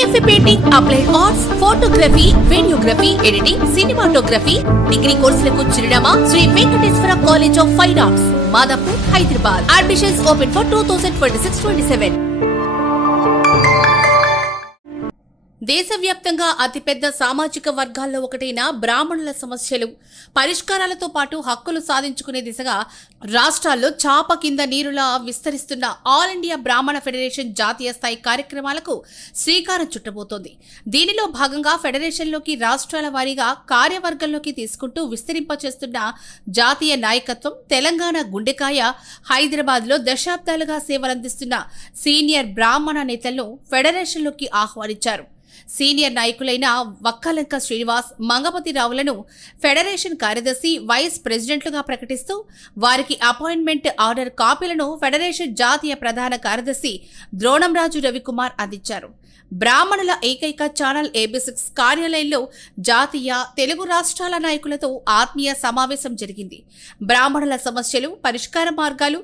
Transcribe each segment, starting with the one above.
BFA Painting, Applied Arts, Photography, Videography, Editing, Cinematography, Degree కోర్సులకు చిరునామా Sri Venkateswara college of fine arts, Madhapur, Hyderabad. Admissions open for 2026-27. దేశవ్యాప్తంగా అతిపెద్ద సామాజిక వర్గాల్లో ఒకటైన బ్రాహ్మణుల సమస్యలు పరిష్కారాలతో పాటు హక్కులు సాధించుకునే దిశగా రాష్ట్రాల్లో చాప కింద నీరులా విస్తరిస్తున్న ఆల్ ఇండియా బ్రాహ్మణ ఫెడరేషన్ జాతీయ స్థాయి కార్యక్రమాలకు శ్రీకారం చుట్టబోతోంది. దీనిలో భాగంగా ఫెడరేషన్లోకి రాష్ట్రాల వారీగా కార్యవర్గంలోకి తీసుకుంటూ విస్తరింపచేస్తున్న జాతీయ నాయకత్వం తెలంగాణ గుండెకాయ హైదరాబాద్లో దశాబ్దాలుగా సేవలందిస్తున్న సీనియర్ బ్రాహ్మణ నేతలను ఫెడరేషన్లోకి ఆహ్వానించారు. సీనియర్ నాయకులైన వక్కలంక శ్రీనివాస్, మంగపతిరావులను ఫెడరేషన్ కార్యదర్శి, వైస్ ప్రెసిడెంట్లుగా ప్రకటిస్తూ వారికి అపాయింట్మెంట్ ఆర్డర్ కాపీలను ఫెడరేషన్ జాతీయ ప్రధాన కార్యదర్శి ద్రోణంరాజు రవికుమార్ అందించారు. బ్రాహ్మణుల ఏకైక ఛానల్ AB6 కార్యాలయంలో జాతీయ, తెలుగు రాష్ట్రాల నాయకులతో ఆత్మీయ సమావేశం జరిగింది. బ్రాహ్మణుల సమస్యలు, పరిష్కార మార్గాలు,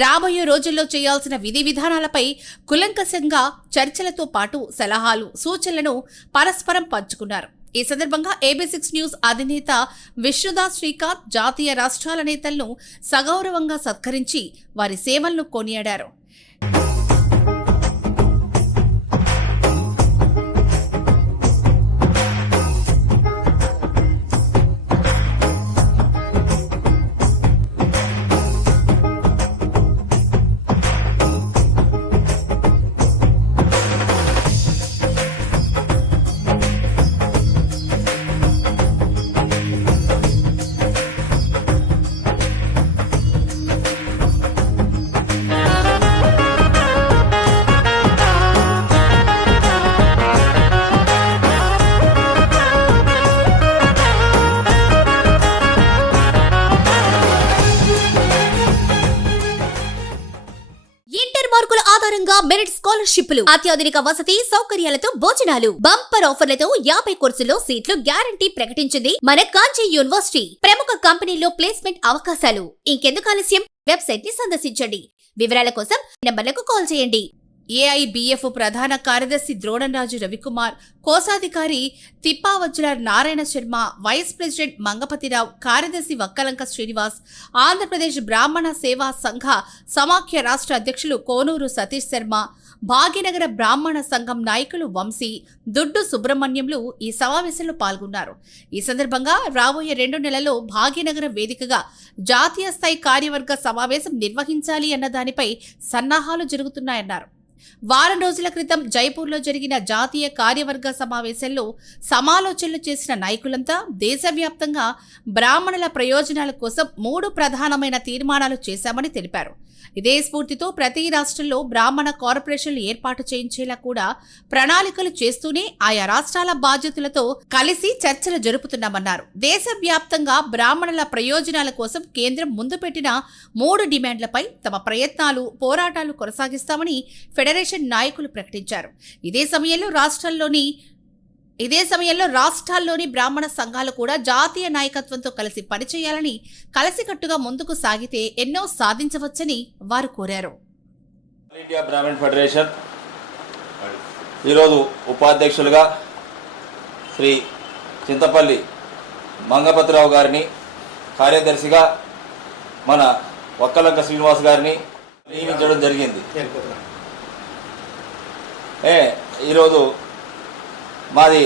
రాబోయే రోజుల్లో చేయాల్సిన విధి విధానాలపై కులంకషంగా చర్చలతో పాటు సలహాలు, సూచనలను పరస్పరం పంచుకున్నారు. ఈ సందర్భంగా AB6 న్యూస్ అధినేత విష్ణుదాస్ శ్రీకాంత్ జాతీయ రాష్ట్రాల నేతలను సగౌరవంగా సత్కరించి వారి సేవలను కొనియాడారు. ఆధారంగా మెరిట్ స్కాలర్షిప్లు, అత్యాధునిక వసతి సౌకర్యాలతో భోజనాలు, బంపర్ ఆఫర్లతో 50 కోర్సుల్లో సీట్లు గ్యారంటీ ప్రకటించింది మన కాంచీ యూనివర్సిటీ. ప్రముఖ కంపెనీల్లో ప్లేస్మెంట్ అవకాశాలు. ఇంకెందుకు ఆలస్యం? వెబ్సైట్ ని సందర్శించండి. వివరాల కోసం నంబర్లకు కాల్ చేయండి. AIBF ప్రధాన కార్యదర్శి ద్రోణంరాజు రవికుమార్, కోశాధికారి తిప్పావజ్జల నారాయణ శర్మ, వైస్ ప్రెసిడెంట్ మంగపతిరావు, కార్యదర్శి వక్కలంక శ్రీనివాస్, ఆంధ్రప్రదేశ్ బ్రాహ్మణ సేవా సంఘ సమాఖ్య రాష్ట్ర అధ్యక్షులు కోనూరు సతీష్ శర్మ, భాగ్యనగర బ్రాహ్మణ సంఘం నాయకులు వంశీ, దుడ్డు సుబ్రహ్మణ్యంలు ఈ సమావేశంలో పాల్గొన్నారు. ఈ సందర్భంగా రాబోయే 2 నెలల్లో భాగ్యనగర వేదికగా జాతీయ స్థాయి కార్యవర్గ సమావేశం నిర్వహించాలి అన్న దానిపై సన్నాహాలు జరుగుతున్నాయన్నారు. వారం రోజుల క్రితం జైపూర్లో జరిగిన జాతీయ కార్యవర్గ సమావేశంలో సమాలోచనలు చేసిన నాయకులంతా దేశవ్యాప్తంగా బ్రాహ్మణుల ప్రయోజనాల కోసం 3 ప్రధానమైన తీర్మానాలు చేశామని తెలిపారు. ఇదే స్ఫూర్తితో ప్రతి రాష్ట్రంలో బ్రాహ్మణ కార్పొరేషన్లు ఏర్పాటు చేయించేలా కూడా ప్రణాళికలు చేస్తూనే ఆయా రాష్ట్రాల బాధ్యతలతో కలిసి చర్చలు జరుపుతున్నామన్నారు. దేశవ్యాప్తంగా బ్రాహ్మణుల ప్రయోజనాల కోసం కేంద్రం ముందు పెట్టిన 3 డిమాండ్లపై తమ ప్రయత్నాలు, పోరాటాలు కొనసాగిస్తామని ఫెడరేషన్ నాయకులు ప్రకటించారు. ఇదే సమయంలో రాష్ట్రాల్లోని బ్రాహ్మణ సంఘాలు కూడా జాతీయ నాయకత్వంతో కలిసి పనిచేయాలని, కలిసికట్టుగా ముందుకు సాగితే ఎన్నో సాధించవచ్చని వారు కోరారు. ఆల్ ఇండియా బ్రాహ్మణ ఫెడరేషన్ ఈరోజు ఉపాధ్యక్షులుగా శ్రీ చింతపల్లి మంగపతిరావు గారిని, కార్యదర్శిగా మన వక్కలంక శ్రీనివాస్ గారిని నియమించడం జరిగింది. ఈరోజు మాది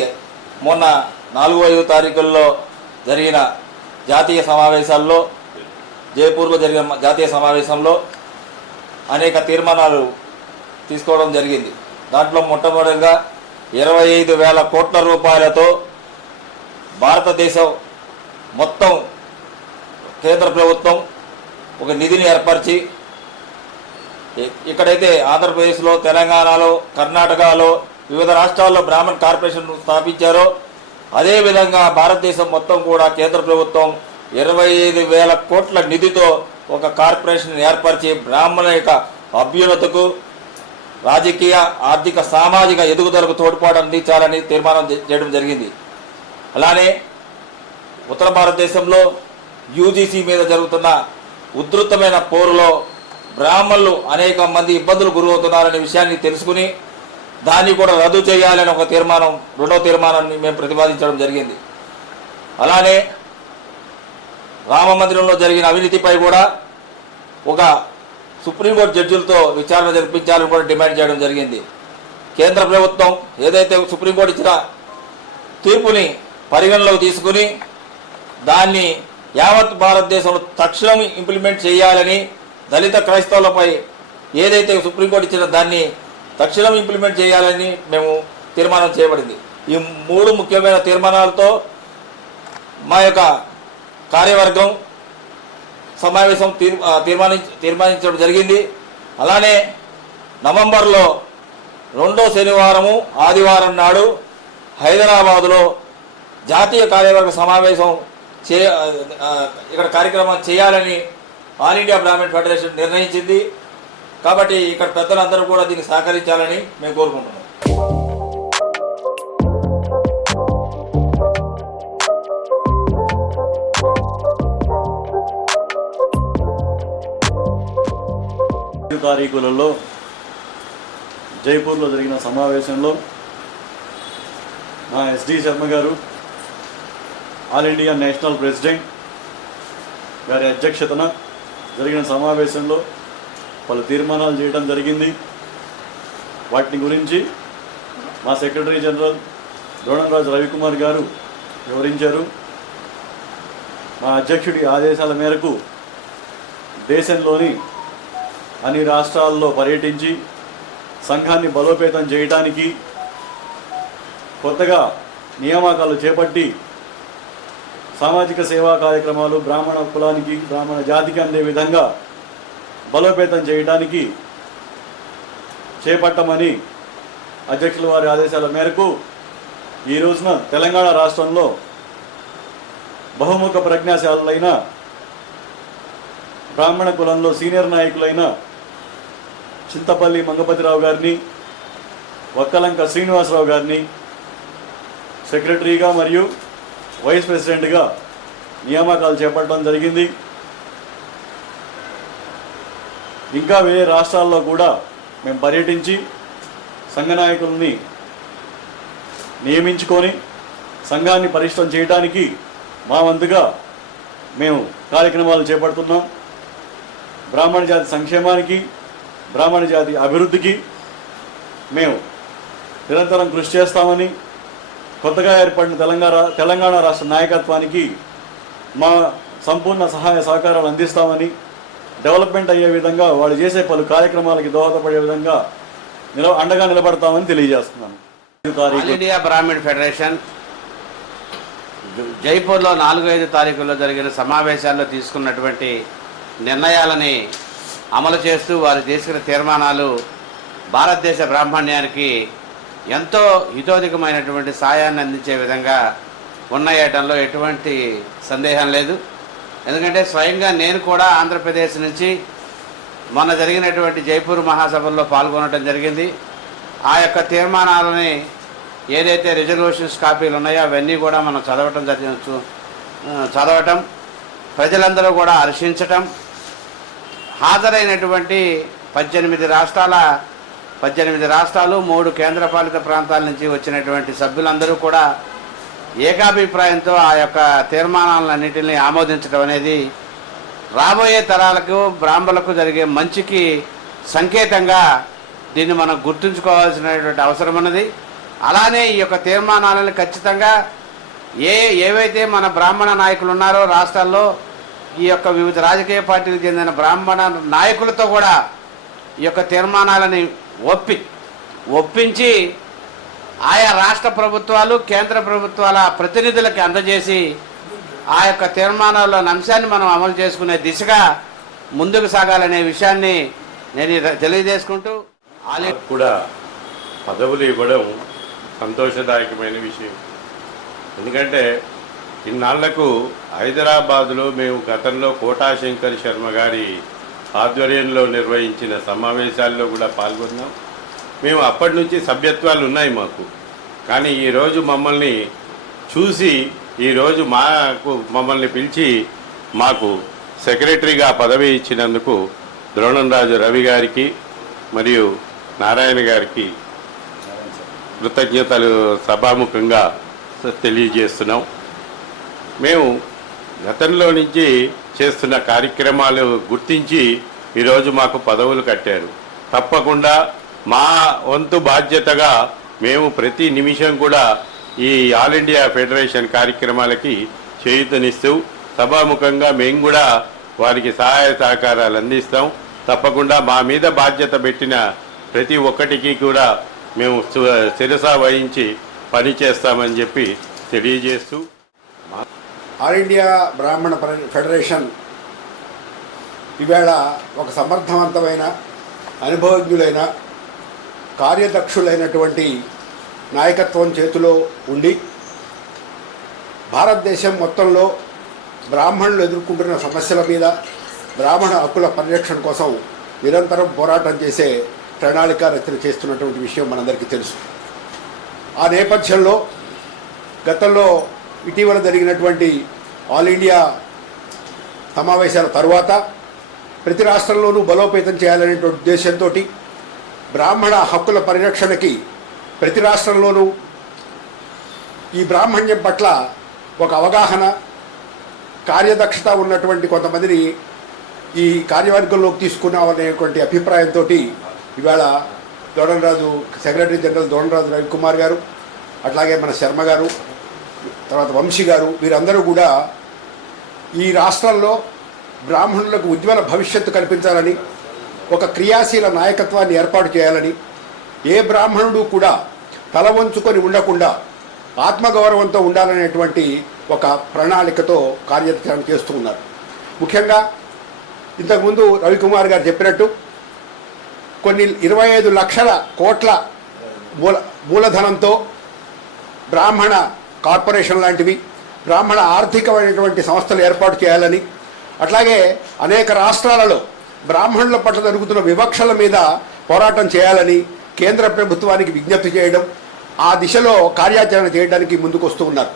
మొన్న 4-5 తారీఖుల్లో జరిగిన జాతీయ సమావేశాల్లో, జైపూర్లో జరిగిన జాతీయ సమావేశంలో అనేక తీర్మానాలు తీసుకోవడం జరిగింది. దాంట్లో మొట్టమొదటిగా 25,000 కోట్ల రూపాయలతో భారతదేశం మొత్తం కేంద్ర ప్రభుత్వం ఒక నిధిని ఏర్పరిచి, ఇక్కడైతే ఆంధ్రప్రదేశ్లో, తెలంగాణలో, కర్ణాటకలో, వివిధ రాష్ట్రాల్లో బ్రాహ్మణ్ కార్పొరేషన్ స్థాపించారో అదేవిధంగా భారతదేశం మొత్తం కూడా కేంద్ర ప్రభుత్వం 25,000 కోట్ల నిధితో ఒక కార్పొరేషన్ ఏర్పరిచి బ్రాహ్మణ యొక్క అభ్యున్నతకు, రాజకీయ, ఆర్థిక, సామాజిక ఎదుగుదలకు తోడ్పాటు అందించాలని తీర్మానం చేయడం జరిగింది. అలానే ఉత్తర భారతదేశంలో UGC మీద జరుగుతున్న ఉధృతమైన పోరులో బ్రాహ్మణులు అనేక మంది ఇబ్బందులు గురవుతున్నారనే విషయాన్ని తెలుసుకుని దాన్ని కూడా రద్దు చేయాలని ఒక తీర్మానం, రెండో తీర్మానాన్ని మేము ప్రతిపాదించడం జరిగింది. అలానే రామ మందిరంలో జరిగిన అవినీతిపై కూడా ఒక సుప్రీంకోర్టు జడ్జిలతో విచారణ జరిపించాలని కూడా డిమాండ్ చేయడం జరిగింది. కేంద్ర ప్రభుత్వం ఏదైతే సుప్రీంకోర్టు ఇచ్చిన తీర్పుని పరిగణలోకి తీసుకుని దాన్ని యావత్ భారతదేశంలో తక్షణం ఇంప్లిమెంట్ చేయాలని, దళిత క్రైస్తవులపై ఏదైతే సుప్రీంకోర్టు ఇచ్చిన దాన్ని తక్షణం ఇంప్లిమెంట్ చేయాలని మేము తీర్మానం చేయబడింది. ఈ 3 ముఖ్యమైన తీర్మానాలతో మా యొక్క కార్యవర్గం సమావేశం తీర్మానించడం జరిగింది. అలానే నవంబర్లో 2వ శనివారము ఆదివారం నాడు హైదరాబాదులో జాతీయ కార్యవర్గ సమావేశం ఇక్కడ కార్యక్రమం చేయాలని ఆల్ ఇండియా బ్రాహ్మణ్ ఫెడరేషన్ నిర్ణయించింది. కాబట్టి ఇక్కడ పెద్దలందరూ కూడా దీన్ని సహకరించాలని మేము కోరుకుంటున్నాం. తారీఖులలో జైపూర్లో జరిగిన సమావేశంలో మా ఎస్డి శర్మ గారు, ఆల్ ఇండియా నేషనల్ ప్రెసిడెంట్ గారి అధ్యక్షతన జరిగిన సమావేశంలో పలు తీర్మానాలు చేయడం జరిగింది. వాటిని గురించి మా సెక్రటరీ జనరల్ ద్రోణంరాజు రవికుమార్ గారు వివరించారు. మా అధ్యక్షుడి ఆదేశాల మేరకు దేశంలోని అన్ని రాష్ట్రాల్లో పర్యటించి సంఘాన్ని బలోపేతం చేయడానికి కొత్తగా నియామకాలు చేపట్టి సామాజిక సేవా కార్యక్రమాలు బ్రాహ్మణ కులానికి, బ్రాహ్మణ జాతికి అందే విధంగా బలోపేతం చేయడానికి చేపట్టమని అధ్యక్షుల వారి ఆదేశాల మేరకు ఈ రోజున తెలంగాణ రాష్ట్రంలో బహుముఖ ప్రజ్ఞాశాలులైన బ్రాహ్మణ కులంలో సీనియర్ నాయకులైన చింతపల్లి మంగపతిరావు గారిని, వక్కలంక శ్రీనివాసరావు గారిని సెక్రటరీగా మరియు వైస్ ప్రెసిడెంట్గా నియామకాలు చేపట్టడం జరిగింది. ఇంకా వేరే రాష్ట్రాల్లో కూడా మేము పర్యటించి సంఘ నాయకుల్ని నియమించుకొని సంఘాన్ని పటిష్టం చేయడానికి మా వంతుగా మేము కార్యక్రమాలు చేపడుతున్నాం. బ్రాహ్మణ జాతి సంక్షేమానికి, బ్రాహ్మణ జాతి అభివృద్ధికి మేము నిరంతరం కృషి చేస్తామని, కొత్తగా ఏర్పడిన తెలంగాణ రాష్ట్ర నాయకత్వానికి మా సంపూర్ణ సహాయ సహకారాలు అందిస్తామని, డెవలప్మెంట్ అయ్యే విధంగా వాళ్ళు చేసే పలు కార్యక్రమాలకి దోహదపడే విధంగా అండగా నిలబడతామని తెలియజేస్తున్నాను. ఆల్ ఇండియా బ్రాహ్మణ్ ఫెడరేషన్ జైపూర్లో 4-5 తారీఖుల్లో జరిగిన సమావేశాల్లో తీసుకున్నటువంటి నిర్ణయాలని అమలు చేస్తూ వారు తీసుకున్న తీర్మానాలు భారతదేశ బ్రాహ్మణ్యానికి ఎంతో హితోధికమైనటువంటి సాయాన్ని అందించే విధంగా ఉన్నాయటంలో ఎటువంటి సందేహం లేదు. ఎందుకంటే స్వయంగా నేను కూడా ఆంధ్రప్రదేశ్ నుంచి మొన్న జరిగినటువంటి జైపూర్ మహాసభల్లో పాల్గొనడం జరిగింది. ఆ యొక్క తీర్మానాలని ఏదైతే రిజర్వేషన్స్ కాపీలు ఉన్నాయో అవన్నీ కూడా మనం చదవటం ప్రజలందరూ కూడా హర్షించటం, హాజరైనటువంటి 18 రాష్ట్రాలు 3 కేంద్రపాలిత ప్రాంతాల నుంచి వచ్చినటువంటి సభ్యులందరూ కూడా ఏకాభిప్రాయంతో ఆ యొక్క తీర్మానాలన్నింటినీ ఆమోదించడం అనేది రాబోయే తరాలకు, బ్రాహ్మణులకు జరిగే మంచికి సంకేతంగా దీన్ని మనం గుర్తుంచుకోవాల్సినటువంటి అవసరం ఉన్నది. అలానే ఈ యొక్క తీర్మానాలను ఖచ్చితంగా ఏవైతే మన బ్రాహ్మణ నాయకులు ఉన్నారో రాష్ట్రాల్లో, ఈ యొక్క వివిధ రాజకీయ పార్టీలకు చెందిన బ్రాహ్మణ నాయకులతో కూడా ఈ యొక్క తీర్మానాలని ఒప్పించి ఆయా రాష్ట్ర ప్రభుత్వాలు, కేంద్ర ప్రభుత్వాల ప్రతినిధులకి అందజేసి ఆ యొక్క తీర్మానాల్లోని అంశాన్ని మనం అమలు చేసుకునే దిశగా ముందుకు సాగాలనే విషయాన్ని నేను తెలియజేసుకుంటూ కూడా పదవులు ఇవ్వడం సంతోషదాయకమైన విషయం. ఎందుకంటే ఇన్నాళ్లకు హైదరాబాదులో మేము గతంలో కోటాశంకర్ శర్మ గారి ఆధ్వర్యంలో నిర్వహించిన సమావేశాల్లో కూడా పాల్గొన్నాం. మేము అప్పటి నుంచి సభ్యత్వాలు ఉన్నాయి మాకు. కానీ ఈరోజు మమ్మల్ని చూసి ఈరోజు మమ్మల్ని పిలిచి మాకు సెక్రటరీగా పదవి ఇచ్చినందుకు ద్రోణంరాజు రవి గారికి మరియు నారాయణ గారికి కృతజ్ఞతలు సభాముఖంగా తెలియజేస్తున్నాం. మేము గతంలో నుంచి చేస్తున్న కార్యక్రమాలు గుర్తించి ఈరోజు మాకు పదవులు కట్టారు. తప్పకుండా మా వంతు బాధ్యతగా మేము ప్రతి నిమిషం కూడా ఈ ఆల్ ఇండియా ఫెడరేషన్ కార్యక్రమాలకి చేయూతనిస్తూ సభాముఖంగా మేము కూడా వారికి సహాయ సహకారాలు అందిస్తాం. తప్పకుండా మా మీద బాధ్యత పెట్టిన ప్రతి ఒక్కటికి కూడా మేము శిరస వహించి పనిచేస్తామని చెప్పి తెలియజేస్తూ ఆల్ ఇండియా బ్రాహ్మణ ఫెడరేషన్ ఈవేళ ఒక సమర్థవంతమైన అనుభవజ్ఞులైన కార్యదక్షులైనటువంటి నాయకత్వం చేతిలో ఉండి భారతదేశం మొత్తంలో బ్రాహ్మణులు ఎదుర్కొంటున్న సమస్యల మీద బ్రాహ్మణ హక్కుల పరిరక్షణ కోసం నిరంతరం పోరాటం చేసే ప్రణాళిక రచన చేస్తున్నటువంటి విషయం మనందరికీ తెలుసు. ఆ నేపథ్యంలో గతంలో ఇటీవల జరిగినటువంటి ఆల్ ఇండియా సమావేశాల తర్వాత ప్రతి రాష్ట్రంలోనూ బలోపేతం చేయాలనేటువంటి ఉద్దేశంతో బ్రాహ్మణ హక్కుల పరిరక్షణకి ప్రతి రాష్ట్రంలోనూ ఈ బ్రాహ్మణ్యం పట్ల ఒక అవగాహన, కార్యదక్షత ఉన్నటువంటి కొంతమందిని ఈ కార్యవర్గంలోకి తీసుకున్నామనేటువంటి అభిప్రాయంతో ఇవాళ దోడలరాజు సెక్రటరీ జనరల్ దోడలరాజు రవికుమార్ గారు, అట్లాగే మన శర్మ గారు, తర్వాత వంశీ గారు, వీరందరూ కూడా ఈ రాష్ట్రంలో బ్రాహ్మణులకు ఉజ్వల భవిష్యత్తు కల్పించాలని, ఒక క్రియాశీల నాయకత్వాన్ని ఏర్పాటు చేయాలని, ఏ బ్రాహ్మణుడు కూడా తల వంచుకొని ఉండకుండా ఆత్మగౌరవంతో ఉండాలనేటువంటి ఒక ప్రణాళికతో కార్యాచరణ చేస్తూ ఉన్నారు. ముఖ్యంగా ఇంతకుముందు రవికుమార్ గారు చెప్పినట్టు కొన్ని 25 లక్షల కోట్ల మూలధనంతో బ్రాహ్మణ కార్పొరేషన్ లాంటివి, బ్రాహ్మణ ఆర్థికమైనటువంటి సంస్థలు ఏర్పాటు చేయాలని, అట్లాగే అనేక రాష్ట్రాలలో బ్రాహ్మణుల పట్ల జరుగుతున్న వివక్షల మీద పోరాటం చేయాలని కేంద్ర ప్రభుత్వానికి విజ్ఞప్తి చేయడం, ఆ దిశలో కార్యాచరణ చేయడానికి ముందుకు వస్తూ ఉన్నారు.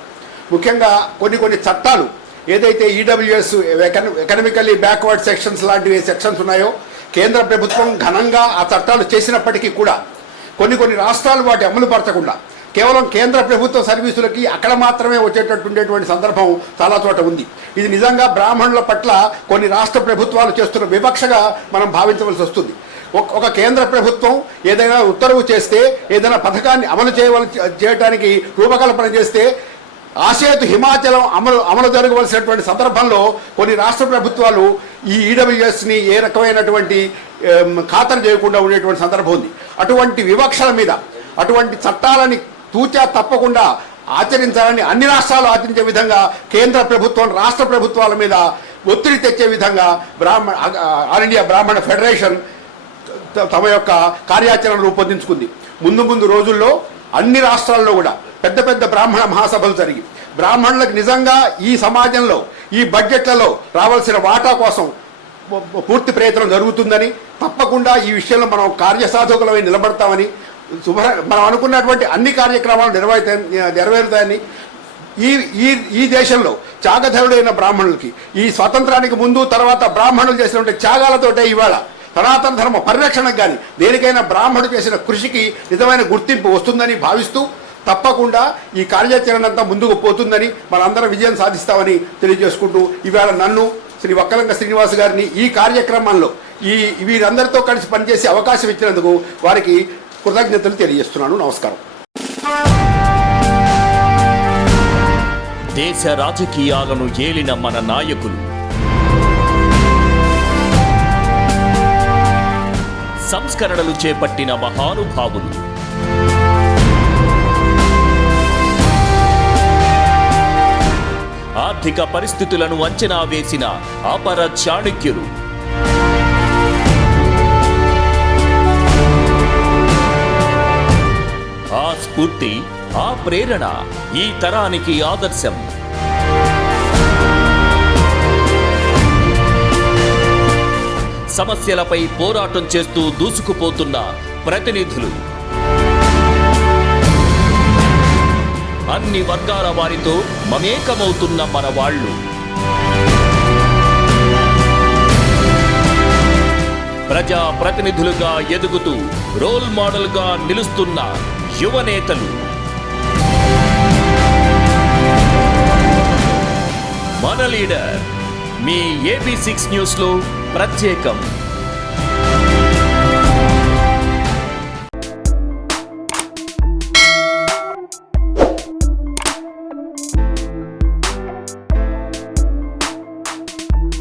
ముఖ్యంగా కొన్ని చట్టాలు ఏదైతే ఈడబ్ల్యూఎస్ ఎకనామికల్లీ బ్యాక్వర్డ్ సెక్షన్స్ లాంటివి సెక్షన్స్ ఉన్నాయో కేంద్ర ప్రభుత్వం ఘనంగా ఆ చట్టాలు చేసినప్పటికీ కూడా కొన్ని రాష్ట్రాలు వాటి అమలు పరచకుండా కేవలం కేంద్ర ప్రభుత్వ సర్వీసులకి అక్కడ మాత్రమే వచ్చేటట్టు ఉండేటువంటి సందర్భం చాలా చోట ఉంది. ఇది నిజంగా బ్రాహ్మణుల పట్ల కొన్ని రాష్ట్ర ప్రభుత్వాలు చేస్తున్న వివక్షగా మనం భావించవలసి వస్తుంది. ఒక కేంద్ర ప్రభుత్వం ఏదైనా ఉత్తర్వు చేస్తే, ఏదైనా పథకాన్ని అమలు చేయడానికి రూపకల్పన చేస్తే ఆసేతు హిమాచలం అమలు జరగవలసినటువంటి సందర్భంలో కొన్ని రాష్ట్ర ప్రభుత్వాలు ఈ ఈడబ్ల్యూఎస్ని ఏ రకమైనటువంటి ఖాతరు చేయకుండా ఉండేటువంటి సందర్భం ఉంది. అటువంటి వివక్షల మీద, అటువంటి చట్టాలని తూచా తప్పకుండా ఆచరించాలని, అన్ని రాష్ట్రాలు ఆచరించే విధంగా కేంద్ర ప్రభుత్వం రాష్ట్ర ప్రభుత్వాల మీద ఒత్తిడి తెచ్చే విధంగా ఆల్ ఇండియా బ్రాహ్మణ ఫెడరేషన్ తమ యొక్క కార్యాచరణ రూపొందించుకుంది. ముందు రోజుల్లో అన్ని రాష్ట్రాల్లో కూడా పెద్ద బ్రాహ్మణ మహాసభలు జరిగి బ్రాహ్మణులకు నిజంగా ఈ సమాజంలో ఈ బడ్జెట్లలో రావాల్సిన వాటా కోసం పూర్తి ప్రయత్నం జరుగుతుందని, తప్పకుండా ఈ విషయంలో మనం కార్యసాధకులమై నిలబడతామని, మనం అనుకున్నటువంటి అన్ని కార్యక్రమాలు నెరవేరుతాయని, ఈ దేశంలో త్యాగధరుడైన బ్రాహ్మణులకి ఈ స్వాతంత్రానికి ముందు తర్వాత బ్రాహ్మణులు చేసినటువంటి త్యాగాలతోటే ఇవాళ సనాతన ధర్మ పరిరక్షణకు కానీ దేనికైనా బ్రాహ్మణుడు చేసిన కృషికి నిజమైన గుర్తింపు వస్తుందని భావిస్తూ తప్పకుండా ఈ కార్యాచరణ అంతా ముందుకు పోతుందని, మనందరం విజయం సాధిస్తామని తెలియజేసుకుంటూ ఇవాళ నన్ను శ్రీ వక్కలంక శ్రీనివాస్ గారిని ఈ కార్యక్రమంలో వీరందరితో కలిసి పనిచేసే అవకాశం ఇచ్చినందుకు వారికి కృతజ్ఞతలు తెలియజేస్తున్నాను. నమస్కారం. దేశ రాజకీయాలను ఏలిన మన నాయకులు, సంస్కరణలు చేపట్టిన మహానుభావులు, ఆర్థిక పరిస్థితులను అంచనా వేసిన అపర చాణక్యులు, ఆ స్ఫూర్తి, ఆ ప్రేరణ ఈ తరానికి ఆదర్శం. సమస్యలపై పోరాటం చేస్తూ దూసుకుపోతున్న ప్రతినిధులు, అన్ని వర్గాల వారితో మమేకమవుతున్న మన వాళ్ళు, ప్రజా ప్రతినిధులుగా ఎదుగుతూ రోల్ మోడల్గా నిలుస్తున్న యువనేతలు. మన లీడర్ మీ AB6 న్యూస్లో ప్రత్యేకం.